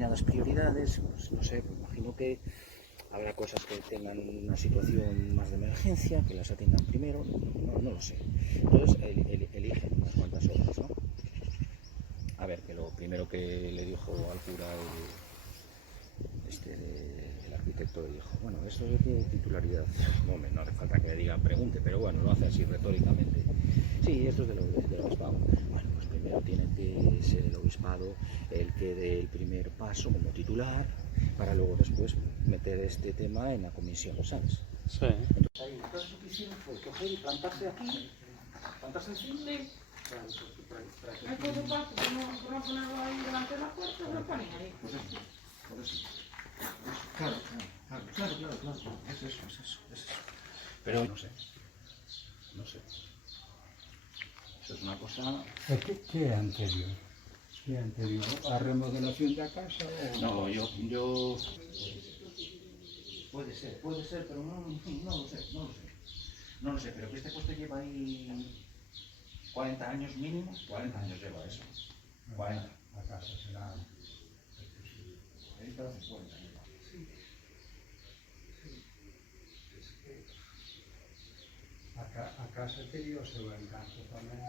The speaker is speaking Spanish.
determinadas prioridades, pues no sé, me imagino que habrá cosas que tengan una situación más de emergencia, que las atiendan primero, no lo sé. Entonces eligen unas cuantas obras, ¿no? A ver, que lo primero que le dijo al cura el arquitecto le dijo, bueno, ¿esto de qué titularidad? Hombre, no hace falta que diga, pregunte, pero bueno, lo hace así retóricamente. Sí, esto es del obispado. Bueno, pues primero tiene que ser el obispado el que dé el primer paso como titular, para luego después meter este tema en la comisión, ¿sabes? Sí. Entonces lo que hicieron fue coger y plantarse aquí, plantarse encima. Hay cosas para no ponerlo ahí delante de la puerta, lo ponen ahí. Por eso. Claro. Es eso. Pero no sé. Eso es una cosa... ¿Qué es anterior? ¿Qué es anterior? ¿A remodelación de la casa o...? No, yo... Puede ser, pero no lo sé. No lo sé, pero que este coste lleva ahí 40 años mínimo, 40 años lleva eso. 40. La casa será... 40 o 50 lleva. A casa que Dios se va en campo también.